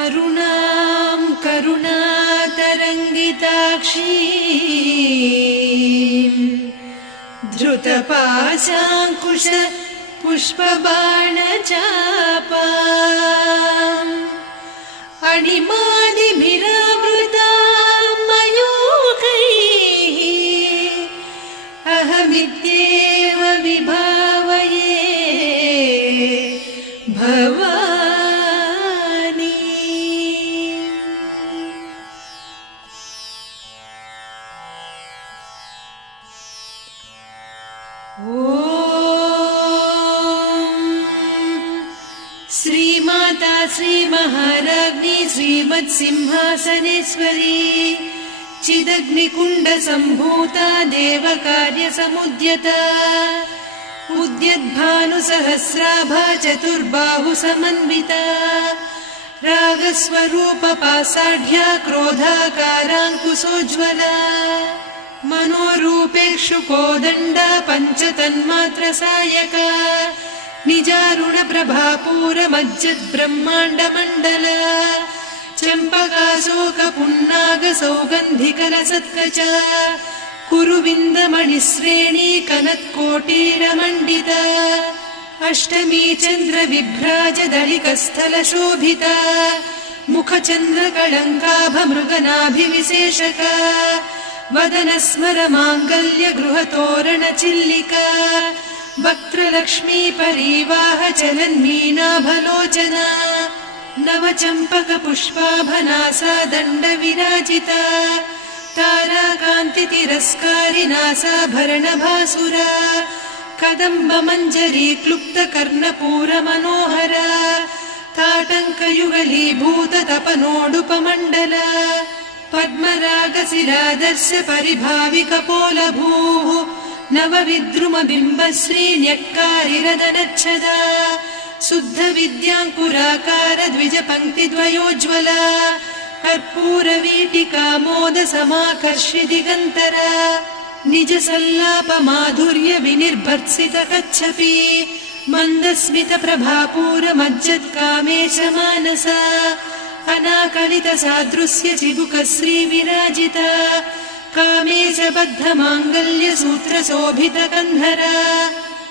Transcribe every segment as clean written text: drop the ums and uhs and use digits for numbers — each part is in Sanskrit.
अरुणां करुणातरङ्गिताक्षीं धृतपाशाङ्कुश पुष्पबाणचापाम् अणिमादिभिरावृतां मयूखैः अहमित्येव विभावये भवानी। श्रीमाता श्रीमहाराज्ञी श्रीमत्सिंहासनेश्वरी चिदग्निकुण्डसम्भूता देवकार्यसमुद्यता उद्यद्भानुसहस्राभा चतुर्बाहुसमन्विता रागस्वरूपपासाढ्या क्रोधाकाराङ्कुशोज्ज्वला मनोरूपेक्षु कोदण्डा पञ्चतन्मात्रसायका निजारुणप्रभापूरमज्जद्ब्रह्माण्डमण्डल चम्पकाशोकपुन्नागसौगन्धिकलसत्कचा कुरुविन्दमणिश्रेणी कनत्कोटीरमण्डिता अष्टमी चन्द्रविभ्राजदलिकस्थलशोभिता मुखचन्द्रकळङ्काभमृगनाभिविशेषका वदनस्मरमाङ्गल्यगृहतोरणचिल्लिका वक्त्रलक्ष्मी परिवाह चलन्मीनाभलोचना नवचम्पकपुष्पाभनासा दण्डविराजिता ताराकान्तितिरस्कारिनासाभरणभासुरा कदम्बमञ्जरी क्लुप्तकर्णपूरमनोहरा ताटङ्कयुगलीभूततपनोडुपमण्डला पद्मरागशिरादर्श परिभाविकपोलभूः नवविद्रुमबिम्बश्रीन्यक्कारिरदनच्छदा शुद्धविद्याङ्कुराकार द्विजपङ्क्तिद्वयोज्ज्वला कर्पूरवीटिकामोदसमाकर्षि दिगन्तरा निजसल्लापमाधुर्य विनिर्भर्त्सितकच्छपि मन्दस्मितप्रभापूरमज्जत्कामेशमानसा अनाकलितसादृश्य चिबुकश्रीविराजिता कामेशबद्धमाङ्गल्यसूत्रशोभितकन्धरा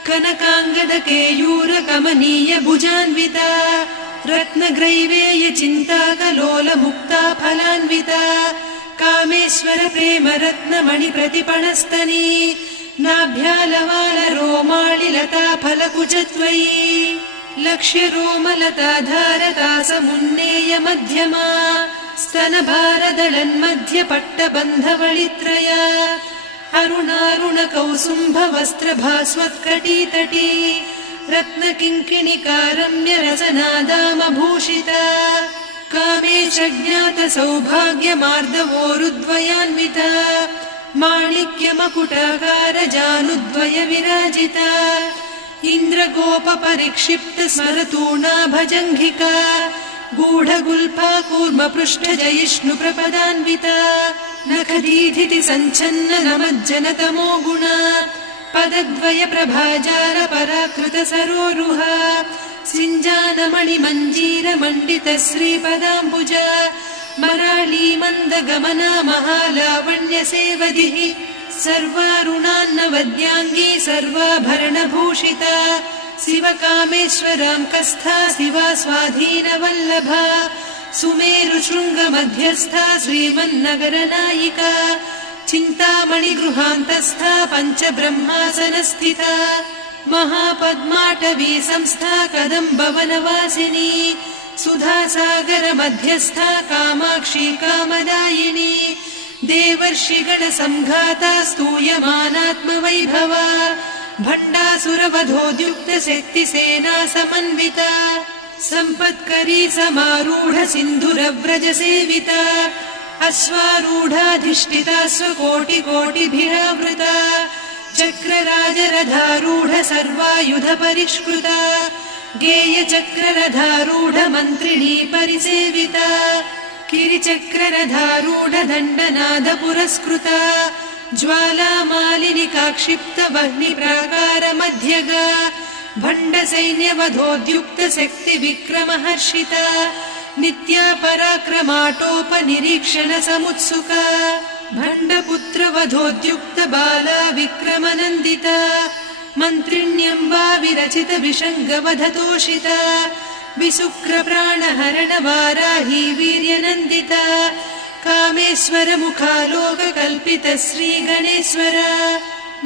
कनकाङ्गदकेयूरकमनीय भुजान्विता रत्नग्रैवेयचिन्ताकलोलमुक्ता फलान्विता कामेश्वर प्रेमरत्नमणिप्रतिपणस्तनी नाभ्यालवालरोमाळिलता फलकुचत्वयी लक्ष्यरोमलताधारतासमुन्नेय मध्यमा स्तनभारदळन्मध्यपट्टबन्धवळित्रया अरुणारुणकौसुम्भवस्त्रभास्वत्कटीतटी रत्नकिङ्किणिकारम्यरसनादामभूषिता कामेशज्ञातसौभाग्यमार्दवोरुद्वयान्विता माणिक्यमकुटाकारजानुद्वय विराजिता इन्द्रगोपपरिक्षिप्तस्मरतूणाभजङ्घिका गूढगुल्फा कूर्मपृष्ठजयिष्णुप्रपदान्विता नखदीधिति सञ्छन्न नमज्जनतमो गुणा पदद्वय प्रभाजाल पराकृत सरोरुहा सिञ्जानमणिमञ्जीरमण्डित श्रीपदाम्बुजा मराळी मन्दगमना महालावण्यसेवधिः सर्वारुणान्नवद्याङ्गी सर्वाभरणभूषिता शिवकामेश्वराङ्कस्था शिवा स्वाधीनवल्लभा सुमेरुशृङ्गमध्यस्था श्रीमन्नगरनायिका चिन्तामणिगृहान्तस्था पञ्चब्रह्मासनस्थिता महापद्माटवी संस्था कदम्बवनवासिनी सुधासागरमध्यस्था कामाक्षी कामदायिनी देवर्षिगणसङ्घाता स्तूयमानात्मवैभवा भण्डासुरवधोद्युक्तशक्तिसेना समन्विता सम्पत्करी समारूढ सिन्धुरव्रजसेविता अश्वारूढाधिष्ठिता स्वकोटिकोटिभिरावृता चक्रराजरथारूढ सर्वायुध परिष्कृता गेयचक्ररथारूढ मन्त्रिणी परिसेविता किरिचक्ररथारूढ दण्डनाद पुरस्कृता ज्वालामालिनिकाक्षिप्त वह्निप्राकार मध्यगा भण्डसैन्यवधोद्युक्त शक्ति विक्रमहर्षिता नित्या पराक्रमाटोपनिरीक्षण समुत्सुका भण्डपुत्रवधोद्युक्त बाला विक्रमनन्दिता मन्त्रिण्यम्बा विरचित विषङ्गवधतोषिता विशुक्रप्राणहरण वाराही वीर्यनन्दिता कामेश्वर मुखालोककल्पित श्रीगणेश्वर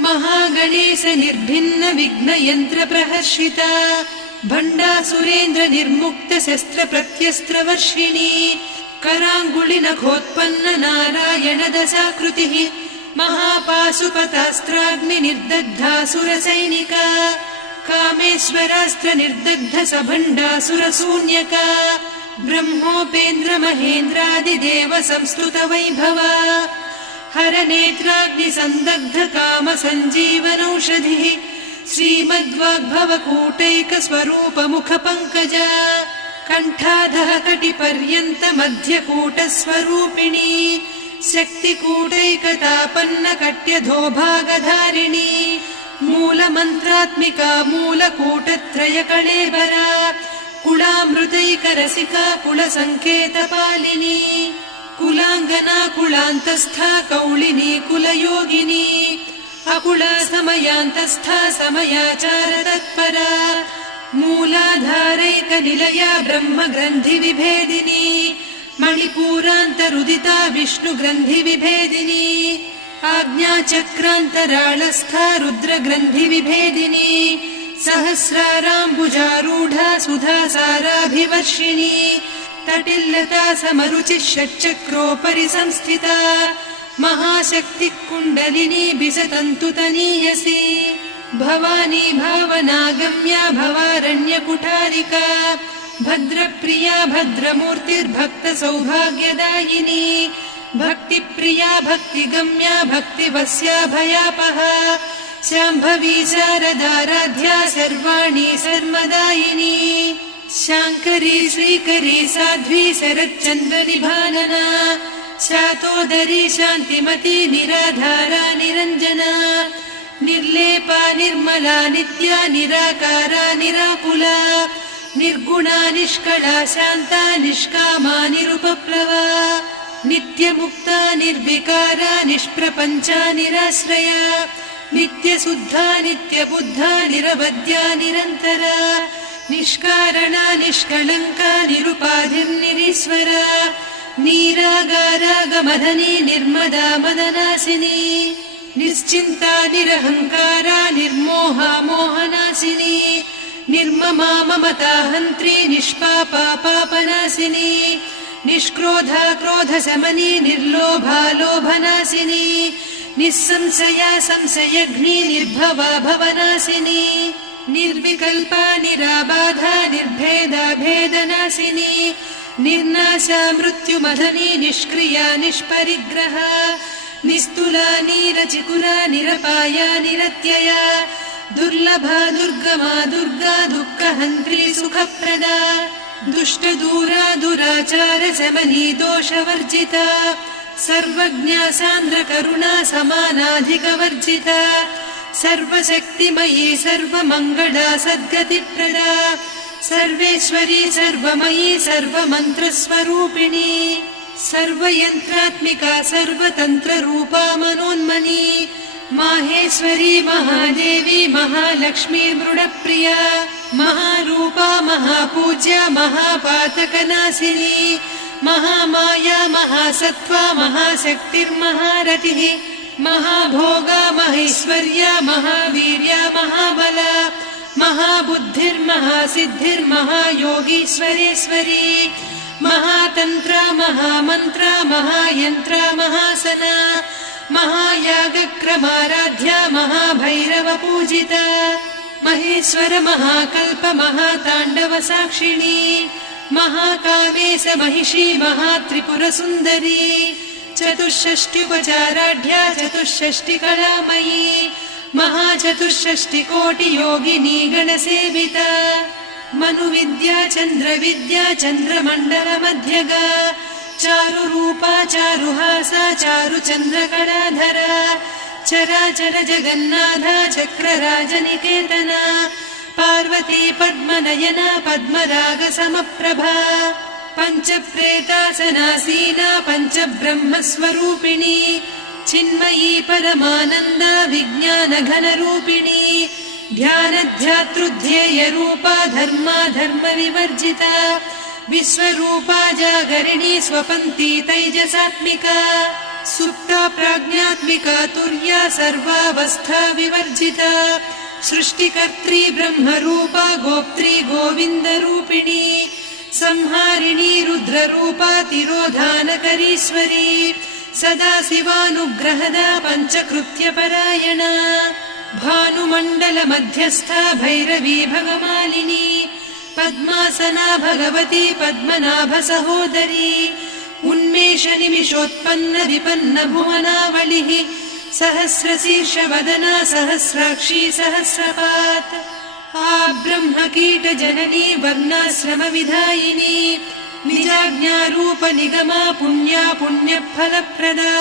महागणेश निर्भिन्न विघ्नयन्त्र प्रहर्षिता भण्डासुरेन्द्र निर्मुक्त शस्त्र प्रत्यस्त्रवर्षिणी कराङ्गुलि नखोत्पन्न नारायण दशाकृतिः महापाशुपतास्त्राग्नि निर्दग्धासुर सैनिका कामेश्वरास्त्र निर्दग्ध सभण्डासुर शून्यका ब्रह्मोपेन्द्र महेन्द्रादिदेव संस्तुत वैभवा हर नेत्राग्नि संदग्ध काम सञ्जीवनौषधिः श्रीमद्वाग्भव कूटैक स्वरूप मुख पंकजा कण्ठाधः कटिपर्यन्त मध्यकूट स्वरूपिणी शक्तिकूटैकतापन्न कट्यधो भागधारिणी मूलमन्त्रात्मिका मूलकूटत्रय कळेबरा कुलामृतैकरसिका कुलसङ्केतपालिनी कुलाङ्गना कुलान्तस्था कौलिनी कुलयोगिनी अकुला समयान्तस्था समयाचार तत्परा मूलाधारैक निलया ब्रह्म ग्रन्थि विभेदिनी मणिपूरान्तरुदिता विष्णु ग्रन्थि विभेदिनी आज्ञाचक्रान्तराळस्था रुद्र ग्रन्थि विभेदिनी सहस्राराम्बुजारूढा सुधा साराभिवर्षिणी तटिल्लता समरुचिः षट्चक्रोपरि संस्थिता महाशक्ति कुण्डलिनी बिसतन्तुतनीयसी भवानी भावनागम्या भवारण्य कुठारिका भद्रप्रिया भद्रमूर्तिर्भक्त सौभाग्यदायिनी भक्तिप्रिया भक्तिगम्या भक्तिवस्या भयापहा शाम्भवी शारदाराध्या सर्वाणि सर्वदायिनी शाङ्करी श्रीकरी साध्वी शरच्चन्द्र निभानना शातोदरी शान्तिमती निराधारा निरञ्जना निर्लेपा निर्मला नित्या निराकारा निराकुला निर्गुणा निष्कला शान्ता निष्कामा निरुपप्लवा नित्यमुक्ता निर्विकारा निष्प्रपञ्चा निराश्रया नित्यशुद्धा नित्यबुद्धा निरवद्या निरन्तरा निष्कारणा निष्कलङ्का निरुपाधिर्निरीश्वरा नीरागारागमधनी निर्मदा मदनासिनी निश्चिन्ता निरहङ्कारा निर्मोहा मोहनासिनी निर्ममा ममता हन्त्री निष्पापा पापनासिनी निष्क्रोधा क्रोधशमनी निर्लोभा लोभनासिनी निस्संशया संशयघ्नी निर्भवा भवनासिनी निर्विकल्पा निराबाधा निर्भेदा भेदनासिनी निर्नाशा मृत्युमधनी निष्क्रिया निष्परिग्रहा निस्तुला नीरचिकुरा निरपाया निरत्यया दुर्लभा दुर्गमा दुर्गा दुःखहन्त्री सुखप्रदा दुष्टदूरा दुराचार शमनी दोषवर्जिता सर्वज्ञा सान्द्र करुणा समानाधिकवर्जिता सर्वशक्तिमयी सर्वमङ्गला सद्गतिप्रदा सर्वेश्वरी सर्वमयी सर्वमन्त्रस्वरूपिणी सर्वयन्त्रात्मिका सर्वतन्त्ररूपा मनोन्मनी माहेश्वरी महादेवी महालक्ष्मी मृडप्रिया महारूपा महापूज्या महापातकनाशिनी महामाया महासत्त्वा महाशक्तिर्महारतिः महाभोगा महेश्वर्या महावीर्या महाबला महाबुद्धिर्महासिद्धिर्महायोगीश्वरेश्वरी महातन्त्रा महामन्त्रा महायन्त्रा महासना महायागक्रमाराध्या महाभैरव पूजिता महेश्वर महाकल्प महाताण्डव साक्षिणी महाकामेश महिषी महात्रिपुरसुन्दरी चतुष्षष्ट्युपचाराढ्या चतुष्षष्टिकलामयी महाचतुष्षष्टिकोटियोगिनी गणसेविता मनुविद्या चन्द्रविद्या चन्द्रमण्डलमध्यगा चारुरूपा चारुहासा चारुचन्द्रकलाधरा चराचर जगन्नाथा चक्रराजनिकेतना पार्वती पद्मनयना पद्मरागसमप्रभा पञ्चप्रेतासनासीना पञ्चब्रह्मस्वरूपिणी चिन्मयी परमानन्दा विज्ञानघनरूपिणी ध्यानध्यातृध्येयरूपा धर्मा धर्मविवर्जिता विश्वरूपा जागरिणी स्वपन्ती तैजसात्मिका सुप्ता प्राज्ञात्मिका तुर्या सर्वावस्था विवर्जिता सृष्टिकर्त्री ब्रह्मरूपा गोप्त्री गोविन्दरूपिणी संहारिणी रुद्ररूपा तिरोधानकरीश्वरी सदा शिवानुग्रहदा पञ्चकृत्यपरायणा भानुमण्डलमध्यस्था भैरवी भगमालिनी पद्मासना भगवती पद्मनाभसहोदरी उन्मेषनिमिषोत्पन्न विपन्न भुवनावलिः सहस्रशीर्षवदना सहस्राक्षी सहस्रपात् ब्रह्मकीटजननी वर्णाश्रमविधायिनी निजाज्ञारूपनिगमा पुण्या पुण्यफलप्रदा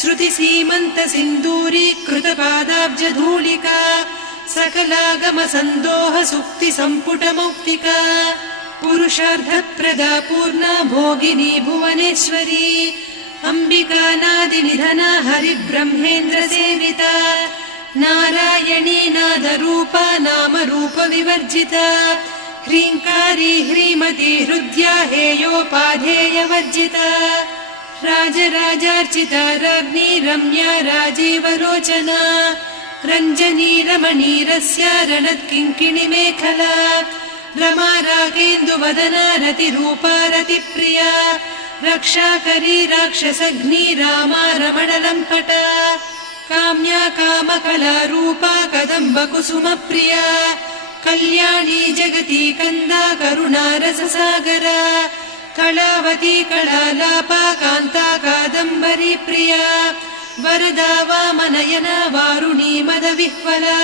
श्रुतिसीमन्तसिन्दूरीकृतपादाब्जधूलिका सकलागमसन्दोहसुक्तिसम्पुटमौक्तिका पुरुषार्थप्रदा पूर्णा भोगिनी भुवनेश्वरी अम्बिकानादिनिधना हरिब्रह्मेन्द्रसेविता नारायणी नादरूपा नामरूपविवर्जिता ह्रीङ्कारी ह्रीमती हृद्या हेयोपाधेयवर्जिता राजराजार्चिता राज्ञी रम्या राजीवलोचना रञ्जनी रमणीरस्या रणत्किङ्किणिमेखला रमा रागेन्दुवदना रतिरूपा रतिप्रिया रक्षाकरी राक्षसघ्नी रामा रमणलम्पटा काम्या कामकलारूपा कदम्बकुसुमप्रिया कल्याणी जगती कन्दा करुणारससागरा कलावती कलालापा कान्ता कादम्बरी प्रिया वरदा वामनयना वारुणी मदविह्वला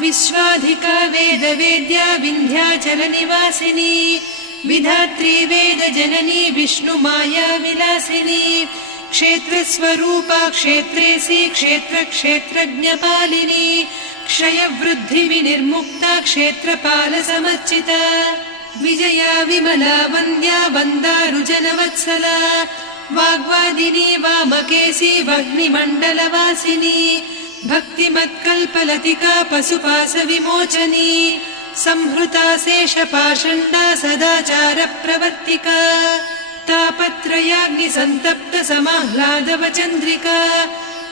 विश्वाधिका वेदवेद्या विन्ध्याचलनिवासिनी विधात्री वेदजननी विष्णुमाया विलासिनी क्षेत्रस्वरूपा क्षेत्रेसी क्षेत्रक्षेत्रज्ञपालिनी क्षयवृद्धिविनिर्मुक्ता क्षेत्रपालसमर्चिता विजया विमला वन्द्या वन्दारुजनवत्सला वाग्वादिनी वामकेशी वह्निमण्डलवासिनी भक्तिमत्कल्पलतिका पशुपाशविमोचनी संहृता शेषपाषण्डा सदाचारप्रवर्तिका तापत्रयाग्निसन्तप्त समाह्लादवचन्द्रिका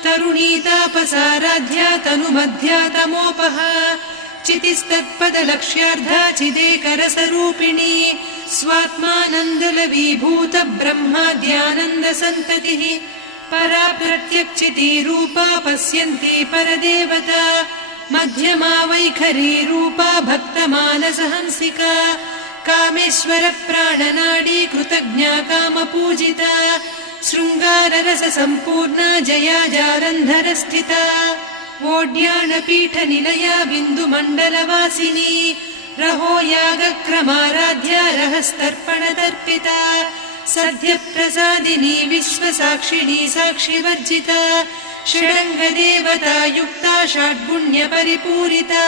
तरुणी तापसाराध्या तनुमध्या तमोपहा चितिस्तत्पदलक्ष्यार्धा चिदेकरसरूपिणी स्वात्मानन्दलवीभूत ब्रह्माद्यानन्दसन्ततिः परा प्रत्यक्षितीरूपा पश्यन्ती परदेवता मध्यमा वैखरी रूपा भक्तमानसहंसिका कामेश्वर प्राणनाडी कृतज्ञा कामपूजिता शृङ्गाररस सम्पूर्णा जया जारन्धरस्थिता वोड्याणपीठनिलया बिन्दुमण्डलवासिनी रहो यागक्रमाराध्या रहस्तर्पणतर्पिता सद्यप्रसादिनी विश्वसाक्षिणी साक्षिवर्जिता षडङ्गदेवता युक्ता षड्गुण्यपरिपूरिता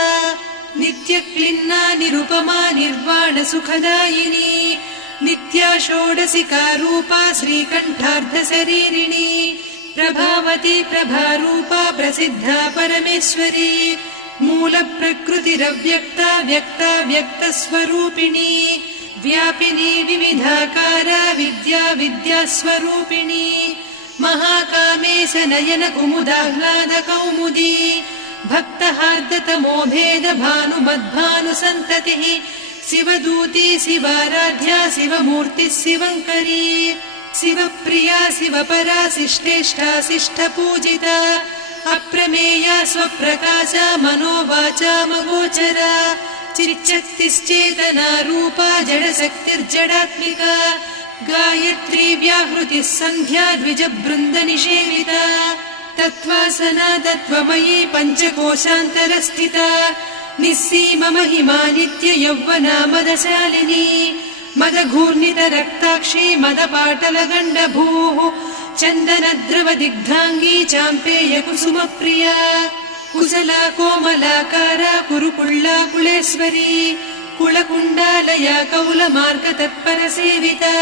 नित्यक्लिन्ना निरुपमा निर्वाणसुखदायिनी नित्या षोडशिका रूपा श्रीकण्ठार्धशरीरिणी प्रभावती प्रभारूपा प्रसिद्धा परमेश्वरी मूलप्रकृतिरव्यक्ता व्यक्ता व्यक्तस्वरूपिणी व्यापिनी विविधाकारा विद्या विद्यास्वरूपिणी महाकामेश नयन कुमुदाह्लाद कौमुदी भक्तहार्दतमो भेद भानुमद्भानुसन्ततिः शिवदूती शिवाराध्या शिवमूर्तिः शिवङ्करी शिवप्रिया शिवपरा शिष्टेष्टा शिष्टपूजिता अप्रमेया स्वप्रकाशा मनोवाचामगोचरा चिच्चक्तिश्चेतना रूपा जडशक्तिर्जडात्मिका गायत्री व्याहृतिः सन्ध्या द्विजबृन्दनिषेविता तत्त्वासना तत्त्वमयी पञ्चकोशान्तरस्थिता निस्सीम महिमा नित्य यौवना मदशालिनी मदघूर्णितरक्ताक्षी मदपाटलगण्डभूः चन्दनद्रवदिग्धाङ्गी चाम्पेय कुसुमप्रिया कुशला कोमलाकारा कुरुकुळ्ळा कुलेश्वरी कुलकुण्डालया कौलमार्ग तत्परसेविता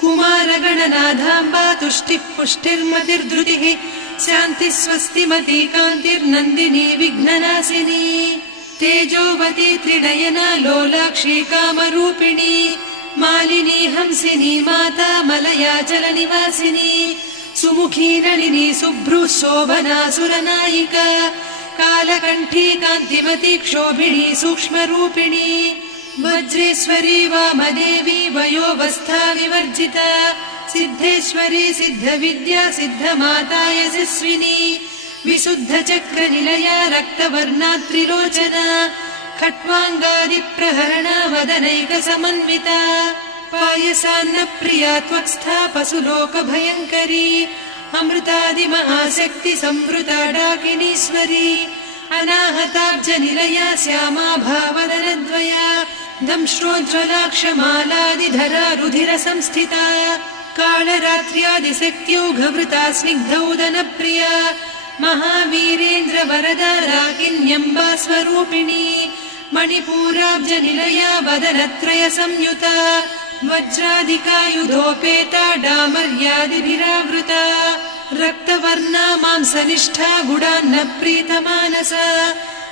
कुमारगणनाथाम्बा तुष्टिः पुष्टिर्मतिर्धृतिः शान्तिः स्वस्तिमती कान्तिर्नन्दिनी विघ्ननाशिनी तेजोवती त्रिनयना लोलाक्षी कामरूपिणी मालिनी हंसिनी माता मलया जलनिवासिनी सुमुखी नलिनी शुभ्रुः शोभना सुरनायिका कालकण्ठी कान्तिमती क्षोभिणी सूक्ष्मरूपिणी वज्रेश्वरी वामदेवी वयोवस्था विवर्जिता सिद्धेश्वरी सिद्धविद्या सिद्धमाता यशस्विनी विशुद्धचक्रनिलया रक्तवर्णा त्रिलोचना खट्वाङ्गादिप्रहरणा वदनैकसमन्विता पायसान्नप्रिया त्वक्स्था पशुलोकभयङ्करी अमृतादिमहाशक्ति संवृता डाकिनीश्वरी अनाहताब्जनिलया श्यामा भावदनद्वया दंश्रोज्ज्वलाक्षमालादिधरा रुधिरसंस्थिता कालरात्र्यादिशक्त्यौघवृता स्निग्धौदनप्रिया महावीरेन्द्रवरदा राकिन्यम्बा स्वरूपिणी मणिपूराब्जनिलया वदनत्रय संयुता वज्राधिकायुधोपेता डामर्यादिभिरावृता रक्तवर्णा मांसनिष्ठा गुडान्नप्रीतमानसा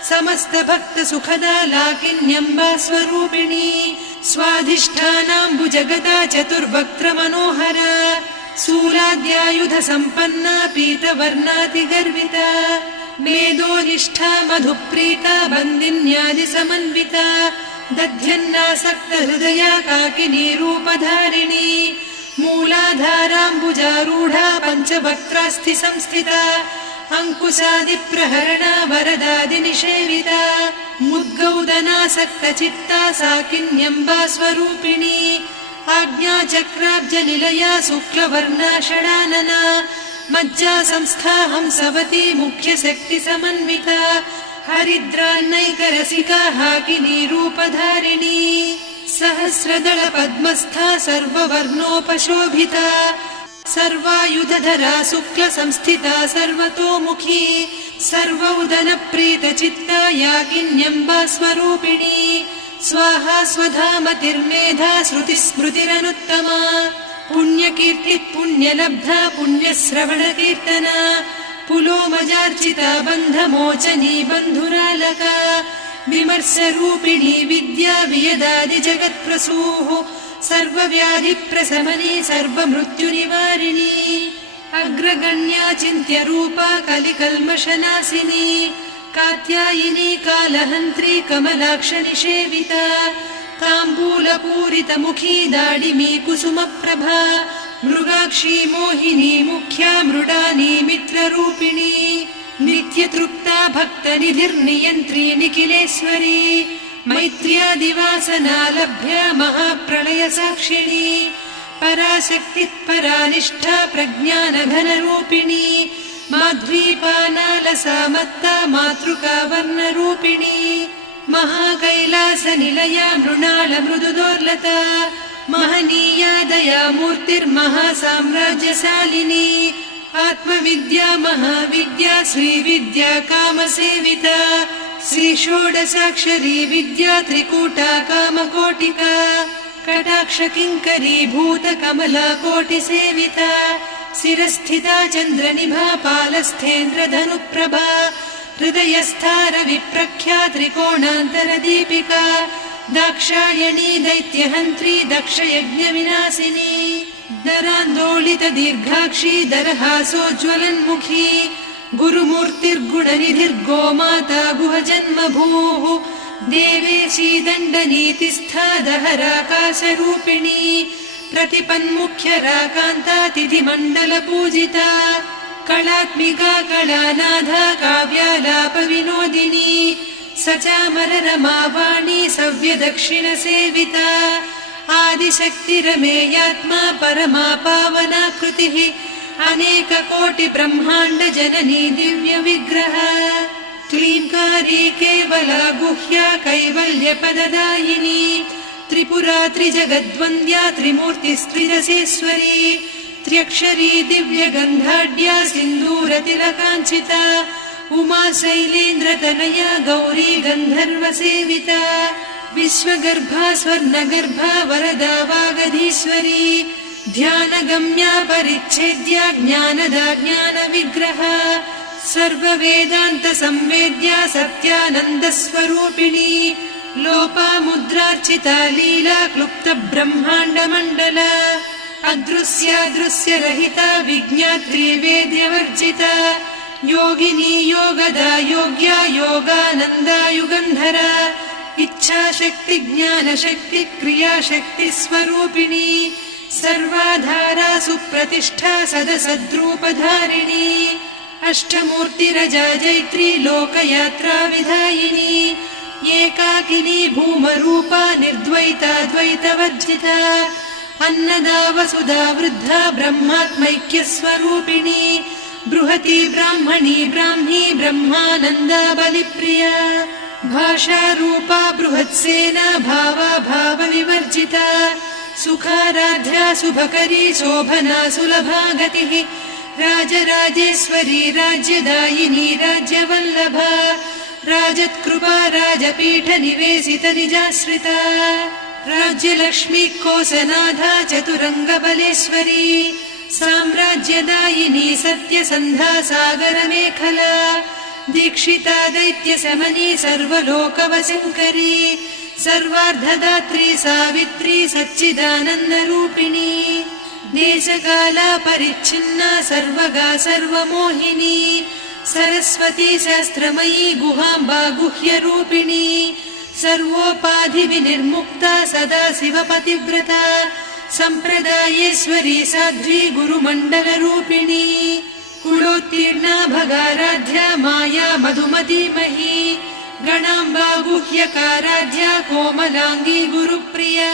समस्तभक्तसुखदा लाकिन्यम्बा स्वरूपिणी स्वाधिष्ठानाम्बुजगता चतुर्वक्त्रमनोहरा शूलाद्यायुधसम्पन्ना पीतवर्णातिगर्विता मेदोनिष्ठा मधुप्रीता बन्दिन्यादिसमन्विता दध्यन्नासक्तहृदया काकिनी रूपधारिणी मूलाधाराम्बुजारूढा पञ्चवक्त्रास्थि संस्थिता अङ्कुशादिप्रहरणा वरदादिनिषेविता मुद्गौदनासक्तचित्ता साकिन्यम्बा स्वरूपिणी आज्ञाचक्राब्जनिलया शुक्लवर्णा षडानना मज्जा संस्था हंसवती मुख्यशक्तिसमन्विता हरिद्रान्नैकरसिका हाकिनी रूपधारिणी सहस्रदल पद्मस्था सर्ववर्णोपशोभिता सर्वायुधधरा शुक्लसंस्थिता सर्वतोमुखी सर्वौदनप्रीतचित्ता याकिन्यम्बा स्वरूपिणी स्वाहा स्वधामतिर्मेधा श्रुतिस्मृतिरनुत्तमा पुण्यकीर्तिः पुण्यलब्धा पुण्यश्रवणकीर्तना पुलोमजार्चिता बन्धमोचनी बन्धुरालका विमर्शरूपिणी विद्या वियदादिजगत्प्रसूः सर्वव्याधिप्रशमनी सर्वमृत्युनिवारिणी अग्रगण्या चिन्त्यरूपा कलिकल्मषनाशिनी कात्यायिनी कालहन्त्री कमलाक्षनिषेविता ताम्बूलपूरितमुखी दाडिमी कुसुमप्रभा मृगाक्षी मोहिनी मुख्या मृडानी मित्ररूपिणी नित्यतृप्ता भक्तनिधिर्नियन्त्री निखिलेश्वरी मैत्र्यादिवासना लभ्या महाप्रलयसाक्षिणी पराशक्तिः परानिष्ठा प्रज्ञानघनरूपिणी माध्वीपानालसामत्ता मातृका वर्णरूपिणी महाकैलासनिलया मृणालमृदुदोर्लता महनीया दयामूर्तिर्महासाम्राज्यशालिनी आत्मविद्या महाविद्या श्रीविद्या कामसेविता श्रीषोडशाक्षरी विद्या त्रिकूटा कामकोटिका कटाक्षकिङ्करी भूतकमला कोटिसेविता शिरस्थिता चन्द्रनिभा पालस्थेन्द्रधनुप्रभा हृदयस्था रविप्रख्या त्रिकोणान्तरदीपिका दाक्षायणी दैत्यहन्त्री दक्षयज्ञविनाशिनी दरान्दोलितदीर्घाक्षी दरहासोज्ज्वलन्मुखी गुरुमूर्तिर्गुणनिधिर्गोमाता गुहजन्मभूः देवेशी दण्डनीतिस्था दहराकाशरूपिणी प्रतिपन्मुख्यराकान्ता तिथिमण्डलपूजिता कलात्मिका कलानाथा काव्यालापविनोदिनी सचामररमावाणी सव्यदक्षिणसेविता आदिशक्तिरमेयात्मा परमा पावनाकृतिः अनेककोटिब्रह्माण्डजननी दिव्यविग्रह क्लीङ्कारी केवला गुह्या कैवल्यपददायिनी त्रिपुरा त्रिजगद्वन्द्या त्रिमूर्तिस्त्रिदशेश्वरी त्र्यक्षरी दिव्यगन्धाढ्या सिन्दूरतिलकाञ्चिता उमा शैलेन्द्रतनया गौरी गन्धर्वसेविता विश्वगर्भा स्वर्णगर्भा वरदा वागधीश्वरी ध्यानगम्या परिच्छेद्या ज्ञानदा ज्ञानविग्रहा सर्ववेदान्तसंवेद्या सत्यानन्दस्वरूपिणी लोपामुद्रार्चिता लीला क्लुप्तब्रह्माण्डमण्डला अदृश्यादृश्यरहिता विज्ञात्री वेद्यवर्जिता योगिनी योगदा योग्या योगानन्दा युगन्धरा इच्छाशक्ति ज्ञानशक्ति क्रियाशक्ति स्वरूपिणी सर्वाधारा सुप्रतिष्ठा सदसद्रूपधारिणी अष्टमूर्तिरजा जैत्री लोकयात्रा विधायिनी एकाकिनी भूमरूपा निर्द्वैता द्वैतवर्जिता अन्नदा वसुधा वृद्धा ब्रह्मात्मैक्यस्वरूपिणी बृहती ब्राह्मणी ब्राह्मी ब्रह्मानन्दा बलिप्रिया भाषारूपा बृहत्सेना भावा भावविवर्जिता सुखाराध्या शुभकरी शोभना सुलभा गतिः राजराजेश्वरी राज्यदायिनी राज्यवल्लभा राजत्कृपा राजपीठ निवेशित निजाश्रिता राज्यलक्ष्मी कोसनाधा चतुरङ्गबलेश्वरी साम्राज्यदायिनी सत्यसन्धा सागरमेखला दीक्षिता दैत्यशमनी सर्वलोकवशङ्करी सर्वार्धदात्री सावित्री सच्चिदानन्दरूपिणी देशकाला परिच्छिन्ना सर्वगा सर्वमोहिनी सरस्वती शास्त्रमयी गुहाम्बा गुह्यरूपिणी सर्वोपाधिविनिर्मुक्ता सदा शिवपतिव्रता सम्प्रदायेश्वरी साध्वी गुरुमण्डलरूपिणी कुलोत्तीर्णा भगाराध्या माया मधुमतीमही गणाम्बा गुह्यकाराध्या कोमलाङ्गी गुरुप्रिया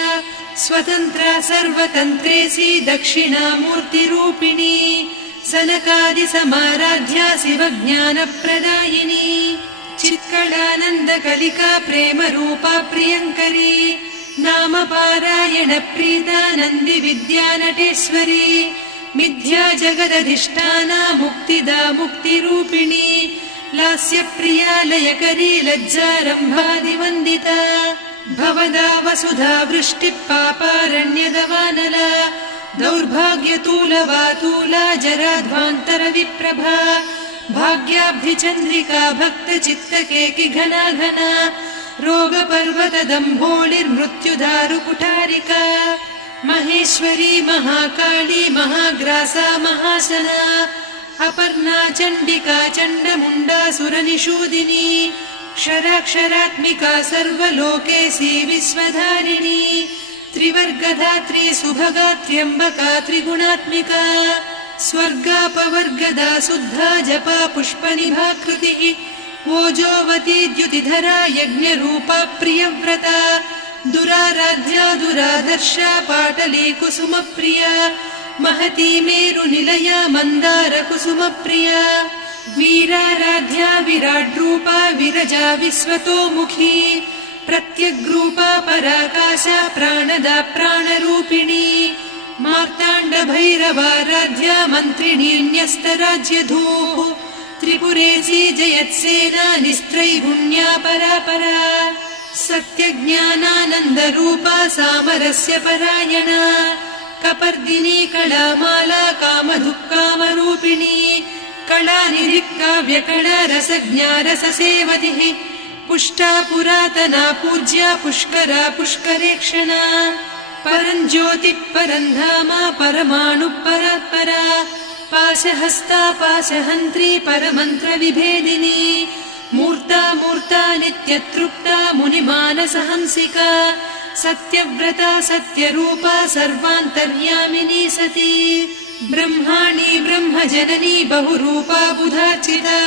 स्वतन्त्रा सर्वतन्त्रेसी दक्षिणामूर्तिरूपिणी सनकादिसमाराध्या शिवज्ञानप्रदायिनी चित्कलानन्दकलिका प्रेमरूपा प्रियङ्करी नामपारायण प्रीता नन्दिविद्या नटेश्वरी मिथ्या जगदधिष्ठाना मुक्तिदा मुक्तिरूपिणी लास्यप्रिया लयकरी लज्जारम्भादिवन्दिता भवदा वसुधा वृष्टिः पापारण्यदवानला दौर्भाग्यतूलवातूला जराध्वान्तरविप्रभा भाग्याब्धिचन्द्रिका भक्तचित्तकेकि घना घना रोगपर्वतदम्भोळिर्मृत्युदारुकुठारिका महेश्वरी महाकाली महाग्रासा महाशना अपर्णा चण्डिका चण्डमुण्डा सुरनिषूदिनी क्षराक्षरात्मिका सर्वलोकेशी विश्वधारिणी त्रिवर्गधात्री सुभगा त्र्यम्बका त्रिगुणात्मिका स्वर्गापवर्गदा शुद्धा जपा पुष्पनिभाकृतिः ओजोवती द्युतिधरा यज्ञरूपा प्रियव्रता दुराराध्या दुरादर्शा पाटली कुसुमप्रिया महती मेरुनिलया मन्दार कुसुमप्रिया वीराराध्या विराड्रूपा विरजा विश्वतोमुखी प्रत्यग्रूपा पराकाशा प्राणदा प्राणरूपिणी मार्ताण्ड भैरवाराध्या मन्त्रिणी न्यस्तराज्यधूः त्रिपुरेशी जयत्सेना निस्त्रैगुण्या परापरा सत्यज्ञानानन्दरूपा सामरस्य परायणा कपर्दिनी कलामाला कामधुक्कामरूपिणी कलानिधिकाव्यकला रसज्ञा रससेवतिः पुष्टा पुरातना पूज्या पुष्करा पुष्करेक्षणा परञ्ज्योतिः परन्धामा परमाणुः परात्परा पाशहस्ता पाशहन्त्री परमन्त्रविभेदिनी मूर्ता मूर्ता नित्यतृप्ता मुनिमानसहंसिका सत्यव्रता सत्यरूपा सर्वान्तर्यामिनी सती ब्रह्माणी ब्रह्मजननी बहुरूपा बुधार्चिता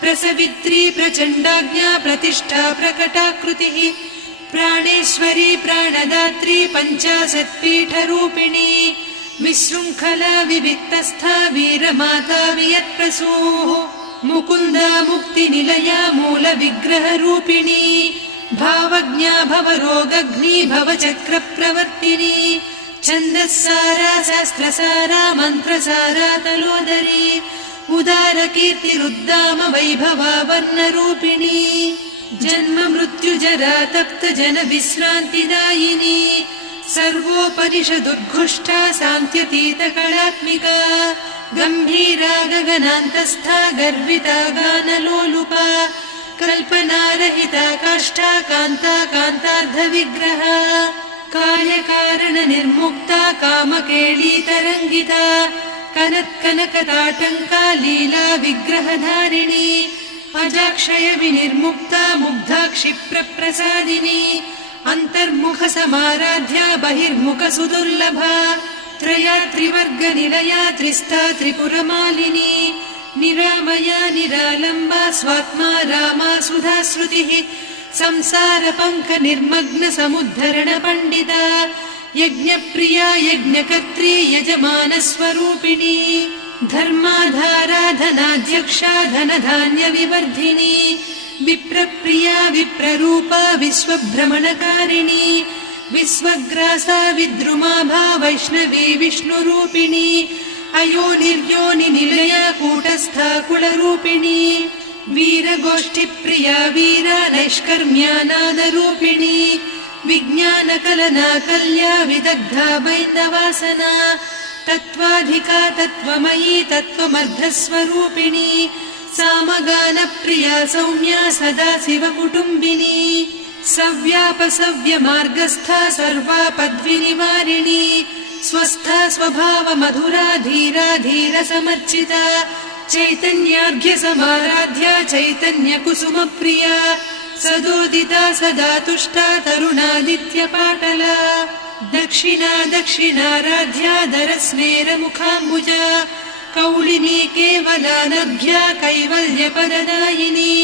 प्रसवित्री प्रचण्डाज्ञा प्रतिष्ठा प्रकटाकृतिः प्राणेश्वरी प्राणदात्री पञ्चाशत्पीठरूपिणी विशृङ्खला विविक्तस्था वीरमाता वियत्प्रसूः मुकुन्दा मुक्तिनिलया मूलविग्रहरूपिणी भावज्ञा भवरोगघ्नी भवचक्रप्रवर्तिनी छन्दस्सारा शास्त्रसारा मन्त्रसारा तलोदरी उदारकीर्तिरुद्दाम वैभवावर्णरूपिणी जन्म मृत्युजरा तप्त जन विश्रान्तिदायिनी सर्वोपनिषदुद्घुष्टा सान्त्यतीतकलात्मिका गम्भीरा गगनान्तस्था गर्विता गानलोलुपा कल्पनारहिता काष्ठा कान्ता कान्तार्धविग्रहा कार्यकारण निर्मुक्ता कामकेळीतरङ्गिता कनत्कनकताटङ्का लीला विग्रहधारिणी अजाक्षय विनिर्मुक्ता मुग्धा क्षिप्रप्रसादिनी अन्तर्मुख समाराध्या बहिर्मुख सुदुर्लभा त्रया त्रिवर्गनिलया त्रिस्था त्रिपुरमालिनी निरामया निरालम्बा स्वात्मा रामा सुधाश्रुतिः संसारपङ्क निर्मग्न समुद्धरण पण्डिता यज्ञप्रिया यज्ञकर्त्री यजमानस्वरूपिणी धर्माधाराधनाध्यक्षा धनधान्यविवर्धिनी विप्रप्रिया विप्ररूपा विश्वभ्रमणकारिणी विश्वग्रासा विद्रुमाभा वैष्णवी विष्णुरूपिणी अयोनिर्योनिनिलया कूटस्था कुलरूपिणी वीरगोष्ठिप्रिया वीरा नैष्कर्म्यानादरूपिणी विज्ञानकलना कल्या विदग्धा बैन्दवासना तत्त्वाधिका तत्त्वमयी तत्त्वमर्धस्वरूपिणी सामगानप्रिया सौम्या सदा शिवकुटुम्बिनी सव्यापसव्यमार्गस्था सर्वापद्विनिवारिणी स्वस्था स्वभाव मधुरा धीरा धीर समर्चिता चैतन्यार्घ्य समाराध्या चैतन्य कुसुम प्रिया सदोदिता सदा तुष्टा तरुणादित्य पाटला दक्षिणा दक्षिणाराध्या दरस्मेर मुखाम्बुजा कौलिनी केवलानभ्या कैवल्य पददायिनी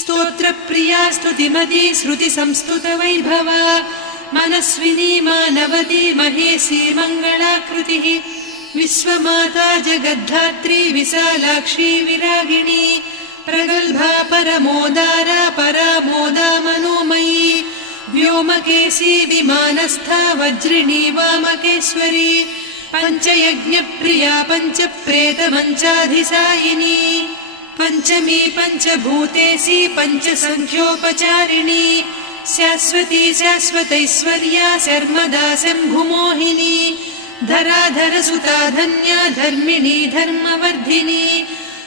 स्तोत्र प्रिया स्तुतिमती श्रुति संस्तुत वैभवा मनस्विनी मानवती महेशी मङ्गलाकृतिः विश्वमाता जगद्धात्री विशालाक्षी विरागिणी प्रगल्भा परमोदारा परामोदा मनोमयी व्योमकेशी विमानस्था वज्रिणी वामकेश्वरी पञ्चयज्ञप्रिया पञ्चप्रेतमञ्चाधिसायिनी पञ्चमी पञ्चभूतेशी पञ्चसङ्ख्योपचारिणी शाश्वती शाश्वतैश्वर्या शर्मदा शम्भुमोहिनी धराधरसुता धन्या धर्मिणी धर्मवर्धिनी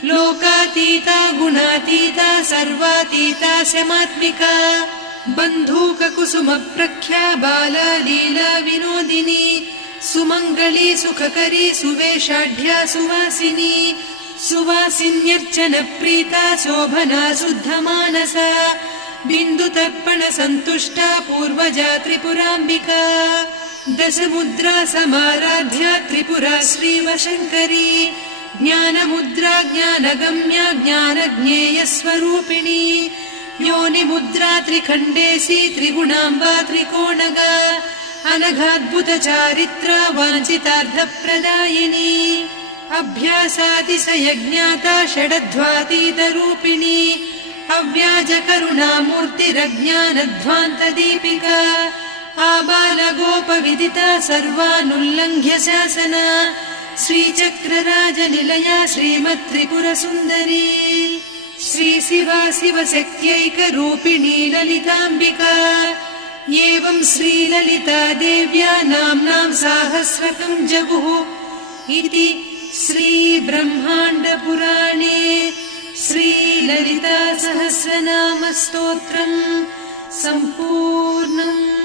लोकातीता गुणातीता सर्वातीता शमात्मिका बन्धूककुसुमप्रख्या बाला लीला विनोदिनी सुमङ्गली सुखकरी सुवेशाढ्या सुवासिनी सुवासिन्यर्चनप्रीता शोभना शुद्धमानसा बिन्दुतर्पण सन्तुष्टा पूर्वजा त्रिपुराम्बिका दशमुद्रा समाराध्या त्रिपुरा श्रीवशङ्करी ज्ञानमुद्रा ज्ञानगम्या ज्ञानज्ञेयस्वरूपिणी योनिमुद्रा त्रिखण्डेशी त्रिगुणाम्बा त्रिकोणगा अनघाद्भुतचारित्रा वाञ्छितार्थप्रदायिनी अभ्यासातिशयज्ञाता षडध्वातीतरूपिणी अव्याजकरुणामूर्तिरज्ञानध्वान्तदीपिका आबालगोपविदिता सर्वानुल्लङ्घ्य शासना श्रीचक्रराजनिलया श्रीमत्त्रिपुरसुन्दरी श्रीशिवा शिवशक्त्यैकरूपिणी ललिताम्बिका एवं श्रीललिता देव्या नाम्नां साहस्रकं जगुः इति श्रीब्रह्माण्डपुराणे श्रीललिता सहस्रनामस्तोत्रम् सम्पूर्णम्।